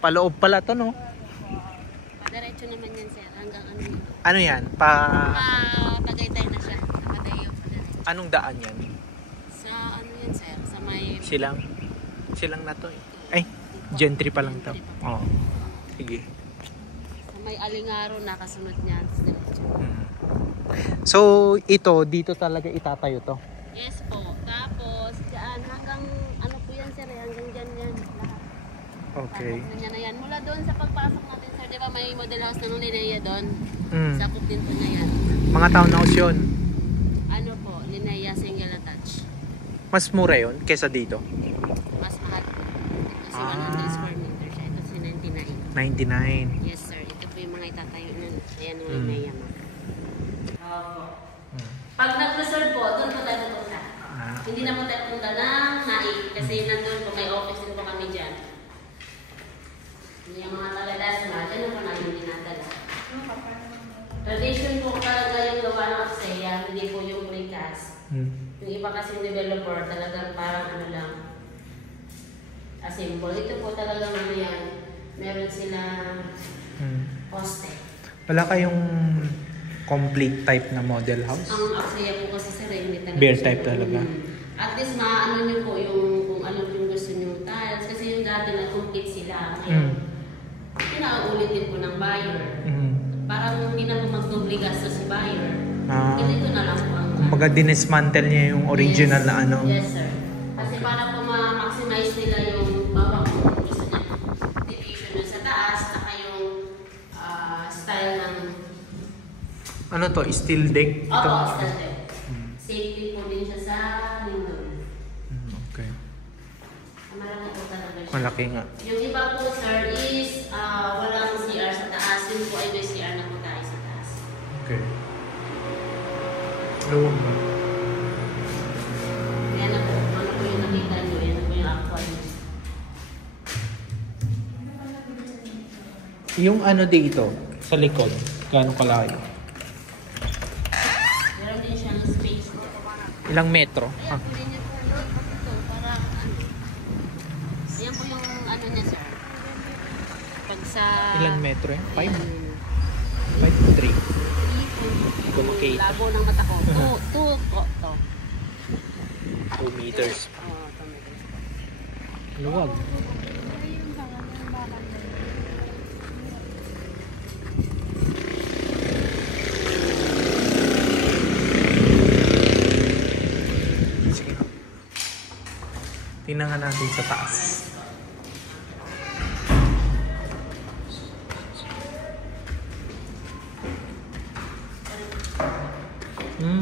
Paloob pala to, no? Diretso naman yan, sir. Hanggang ano yun. Ano yan? Tagaytay na siya. Nakadayo pa na. Anong daan yan? Sa ano yan, sir? Sa may... Silang na to eh. Ay, Gentry pa lang to. Oo. Sige. Sa may Alingaro, nakasunod niyan. So, dito talaga itatayo to? Yes po. Tapos, dyan, hanggang ano po yan, sir? Hanggang dyan yan. Lahat. Okay. Tapos na yan. Mula doon sa pagpasok natin, sir, di ba may model house ng Linnea doon? Sakop din po na yan. Mga townhouse yun? Ano po, Linnea single attached. Mas mura yun kesa dito? Mas mahal po. Kasi 100 square meter siya. Ito si 99. 99. Yes, sir. Ito po yung mga itatayo na. Ayan yung Linnea, ma'am. Pag nag-reserve po, doon po tayo pupunta. Hindi na po tayo pupunta ng Naik. Kasi nandun po, may office din po kami dyan. Yung mga taga-dasma, dyan na po namin dinadala. Tradition po talaga yung gawa ng Aksaya, hindi po yung precast. Yung iba kasi developer, talagang parang ano lang, assemble. Ito po talagang ano yan, meron silang poste. Wala kayong complete type na model house? Ang Aksaya po kasi sir, hindi talaga. Bare type talaga? At least maano nyo po yung kung ano yung gusto nyo tiles. Kasi yung dati na complete sila. Ngayon, pinauulit din po ng buyer. Parang hindi na po magdubli gasto si buyer. Ganito na lang po ang... Kumbaga dinismantle niya yung original na ano? Yes sir. Kasi para po ma-maximize nila yung bawang kung gusto niya division yung sa taas, saka yung style ng... Ano to? Steel deck? Opo, style deck. Safety po din siya sa lindol. Okay. Malaki po talaga siya. Malaki nga. Yung iba po sir is walang CR sa taas. Yung po ay may CR na po tayo sa taas. Okay. Luwag ba? Yan na po. Ano po yung nakita nyo? Yan na po yung actual. Yung ano dito, sa likod, gaano kalayo? Meron din siyang space. Ilang metro? Ayan po din yung ito. Para ano. Ayan po yung ano niya sir. Pag sa... Ilang metro eh? 5? 5? 3? 3. Ko makita. Labo ng mata ko. 2 meters. Oo, 2 meters. Luwag. Sige. Tingnan nga natin sa taas.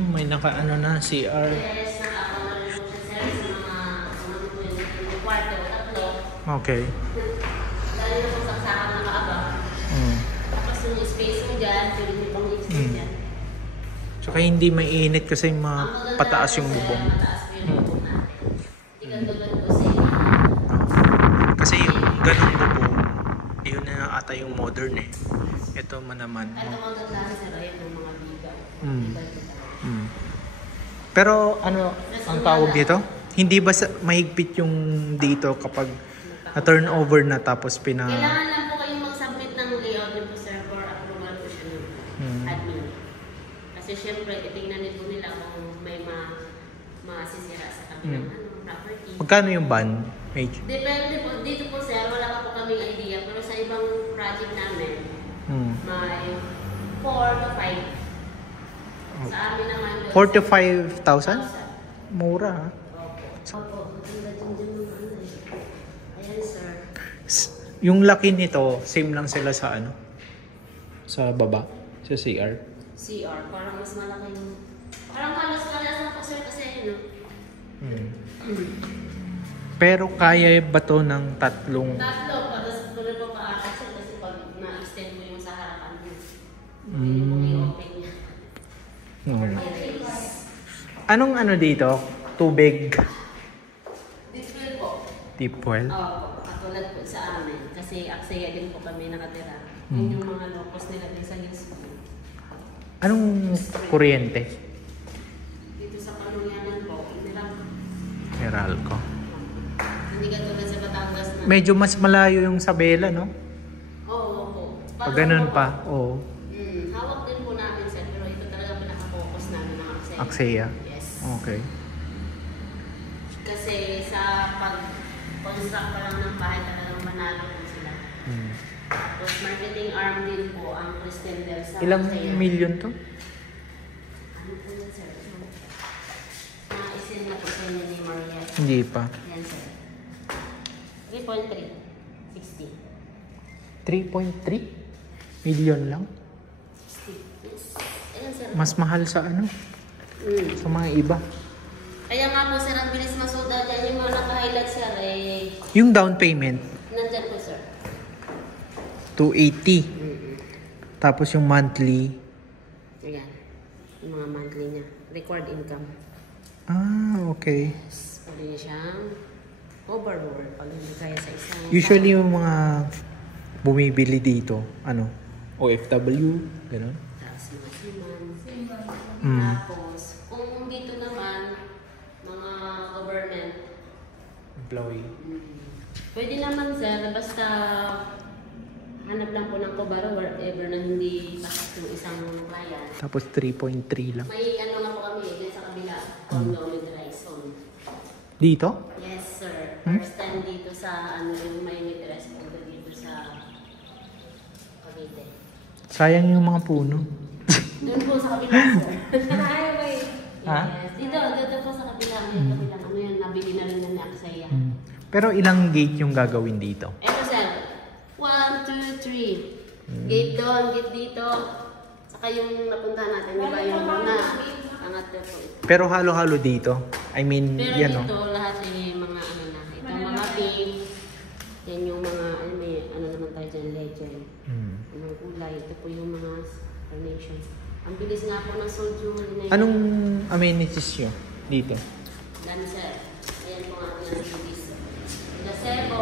May naka-ano na, CR. Yes, nakakamali po siya sir sa mga kwarto, tatlo. Okay. Dahil na po saksakan na kaaba. Tapos yung space mo dyan, pwede nyo pang i-space dyan. Tsaka hindi mainit kasi pataas yung bubong. Mataas po yung bubong natin. Hindi katulad po sa inyo. Kasi yung ganung bubong, yun na ata yung modern eh. Ito man naman. Ito maganda sir, ayun yung mga bigaw. Pero ano ang tawag dito? Hindi ba mahigpit yung dito kapag na-turnover na tapos Kailangan lang po kayong mag-submit ng layout din po sir for approval po siya ng admin. Kasi syempre, titignan din po nila kung may masisira sa kabilang property. Magkano yung ban? Depende po. Dito po sir, wala pa po kaming idea. Pero sa ibang project namin, may 4 to 5. Sa amin naman doon. 45,000? Mura. Opo. Ayan sir. Yung laki nito, same lang sila sa ano? Sa baba? Sa CR? CR. Parang mas malaki yung... Parang kalas-kalas na po sir kasi ano. Pero kaya ba to ng tatlong... Tatlo pa. Tapos tuloy pa pa-akat sir kasi pag na-extend mo yung sa harapan mo. Pwede mo i-open niya. Anong ano dito? Tubig? Deep well po. Deep well? Oo, katulad po sa amin. Kasi Aksaya din po kami nakatira. Yun yung mga locals nila din sa hills po. Anong kuryente? Dito sa Panunyanan po, hindi lang. Meralco. Hindi katulad sa Batangas na medyo mas malayo yung sa Bella, no? Oo. Pag ganun pa, oo. Hawak din po namin, sir. Pero ito talaga pinaka-focus namin ng Axia. Axia? Yes. Okay. Kasi sa pag-construct pa lang ng bahay, talagang manalo po sila. Tapos marketing arm din po ang Kristen Del sa Ilang Axia. million to? Ano po yun, sir? Isin na po sa inyo ni Maria. Hindi pa. Yan, sir. 3.3. 60. 3.3 million lang? 60. Yes. Ayan, sir. Mas mahal sa ano? Sa mga iba. Kaya nga po, sir, ang bilis masold out yan. Yung mga naka-highlight, sir, eh, Yung down payment, nandyan po, sir. 280. Tapos yung monthly, Ayan. Yung mga monthly niya. Record income. okay. Pwede niya siyang overboard pag hindi kaya sa isang... Usually yung mga bumibili dito, ano, OFW, gano'n. Tapos mga seaman. Mm. Tapos, kung dito naman, mga government, Employee. pwede naman, sir, basta hanap lang po ng kubaro wherever na hindi pasok yung isang client. Tapos 3.3 lang. May ano nga po kami, dyan sa kabila, condo with rice zone. Dito? Yes, sir. First time dito sa, ano, yung may interest po dito sa Cavite. Sayang yung mga puno. Doon po sa kabila, sir. Ha? Yes. Dito po sa kabila, may kabilang ano yan, nabili na rin na ni Axia. Pero ilang gate yung gagawin dito? Eto, sir. 1, 2, 3. Gate doon, gate dito. Saka yung napuntahan natin, di ba yung muna? Angat na po. Pero halo-halo dito. I mean, Pero yan dito, no? lahat ay mga ano na. Ito mga pink. Yan yung mga, ano naman tayo dyan, legend. Anong kulay. Ito po yung mga carnations. Ang bilis nga po ng sold yung huli na yun. Anong amenities nyo dito? Dami, sir. Ayan po nga po yung amenities. Gazebo,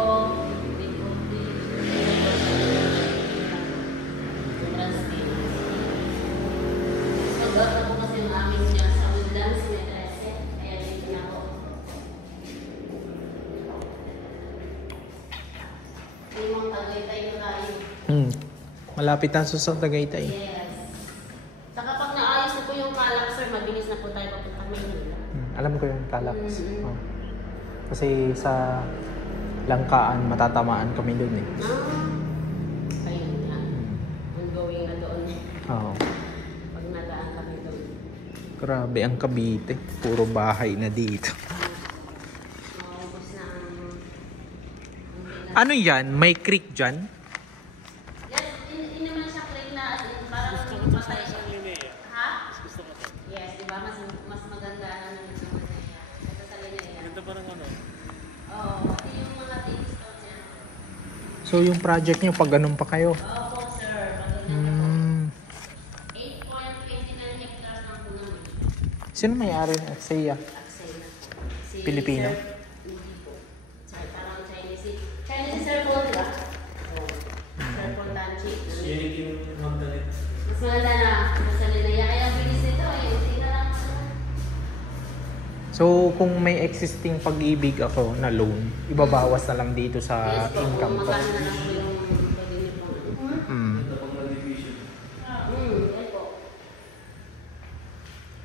big coffee, trusting. So, doon na po kasi yung aming dyan sa Woodlands, may 13. Kaya dito na po. Yung mga Tagaytay na tayo. Malapit na sa Tagaytay. Yes. Saka pag naayos na po yung Calak, sir, mabilis na po tayo papunta Maynila. Alam ko yung Talax. Oh. Kasi sa Langkaan, matatamaan kami dun eh. Ayun nga. Ongoing na doon. Oo. Pag nadaan kami doon. Grabe ang Cavite. Puro bahay na dito. Maubos na ang Ano yan? May creek dyan? Yes, hindi naman siya claim na as in, parang patay siya. Ha? Yes, di ba? Mas maganda ang naman na siya. Ito sa linya. Ganda pa ng ano? Oo, pati yung mga things to siya. So yung project nyo, pag ganun pa kayo? Opo, sir. Maganda po. 8.29 hectares ang po namin. Sino may-ari ng Axia? Si Pilipino? Sir, hindi po. Parang Chinese. Chinese si Sir Paul, di ba? Sir Paul Tanchi. Mas maganda na. Mas alinaya. Kaya bilis ito eh. Hindi na lang. So kung may existing pag-ibig ako na loan, ibabawas na lang dito sa Yes po. income Kung ko. magkano na lang po yung pwede niyo pong yan po.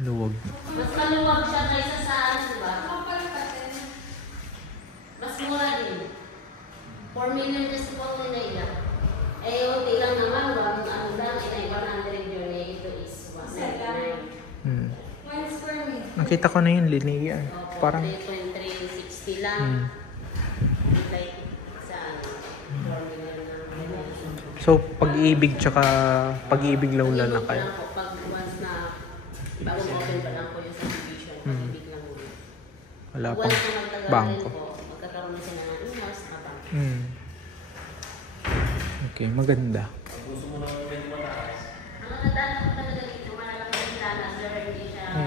Luwag. Mas maluwag siya kaysa sa ano, di ba? Mas mura din. 4 million just po ang nailang. Eh, unti lang naman. Ano lang, inay 100 yun eh. Ito is 199. Nakita ko na yung linear. Parang 3.360 lang. Like, sa ano, 4 million lang. so pag-ibig tsaka pag-ibig loan lang na kayo. Pag once na bagong open pa lang po yung subdivision, pag-ibig lang muna. Wala pang Once na magtagal bangko. rin po, magkakaroon na sila ng in-house na bank. Okay, maganda. Ang nadaan po talaga dito, malaki yung dana, sir, hindi siya, hindi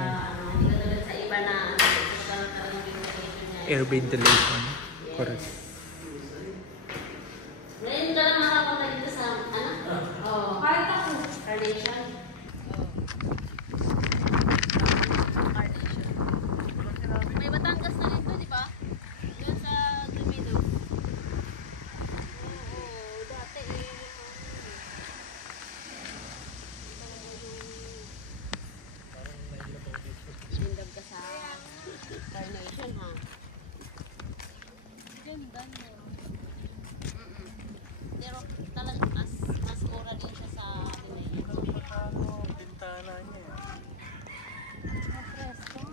katulad sa iba na, talagang yung location niya. Air ventilation. Yes. Correct. Ngayon ka lang makapunta dito sa, ano? Oo. Kahit ako. Carnation. May Batangas na rin to, di ba? Doon sa Dumido. Brendan meron. Pero talagang mas mura din siya sa Pinay. Bintana niya. Presko.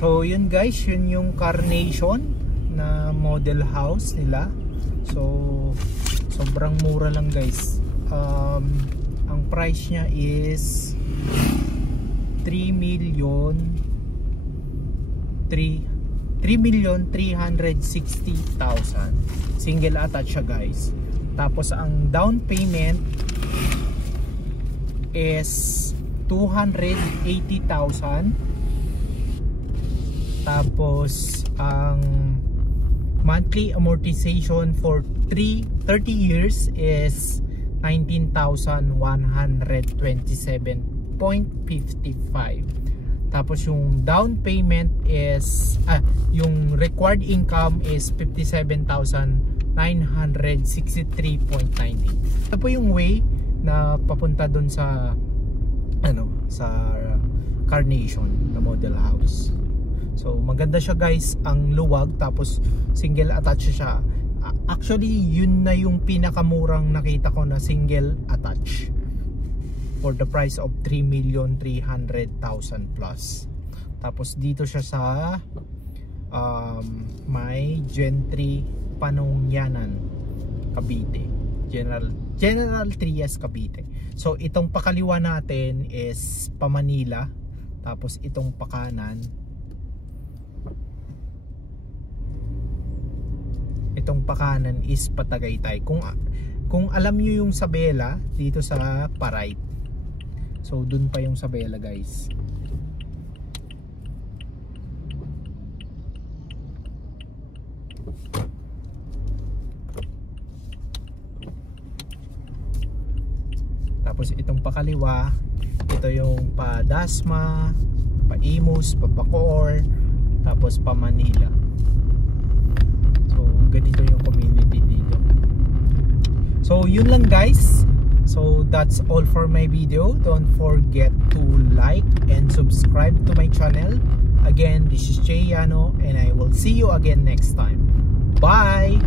So yun guys, yun yung Carnation na model house nila. So sobrang mura lang guys. Ang price niya is 3,360,000. Single attached siya guys. Tapos ang down payment is 280,000. Tapos ang monthly amortization for 30 years is 19,127.55. Tapos yung down payment is yung required income is 57,963.90. Ito po yung way na papunta dun sa sa Carnation na model house. So maganda siya guys, ang luwag, tapos single attach siya. Actually yun na yung pinakamurang nakita ko na single attach for the price of 3,300,000 plus. Tapos dito siya sa may Gentry Panungyanan, Cavite, General Trias, Cavite. So itong pakaliwa natin is pa-Manila, tapos itong pakanan, itong pakanan is Patagaytay. Kung alam niyo yung Sabela dito sa Paray, so dun pa yung Sabela guys. Tapos itong pakaliwa, ito yung pa Dasma, pa Imus, pa Bacoor, tapos pa Manila. Ganito yung community dito. So yun lang guys. So that's all for my video. Don't forget to like and subscribe to my channel. Again, this is Jay Yano and I will see you again next time. Bye!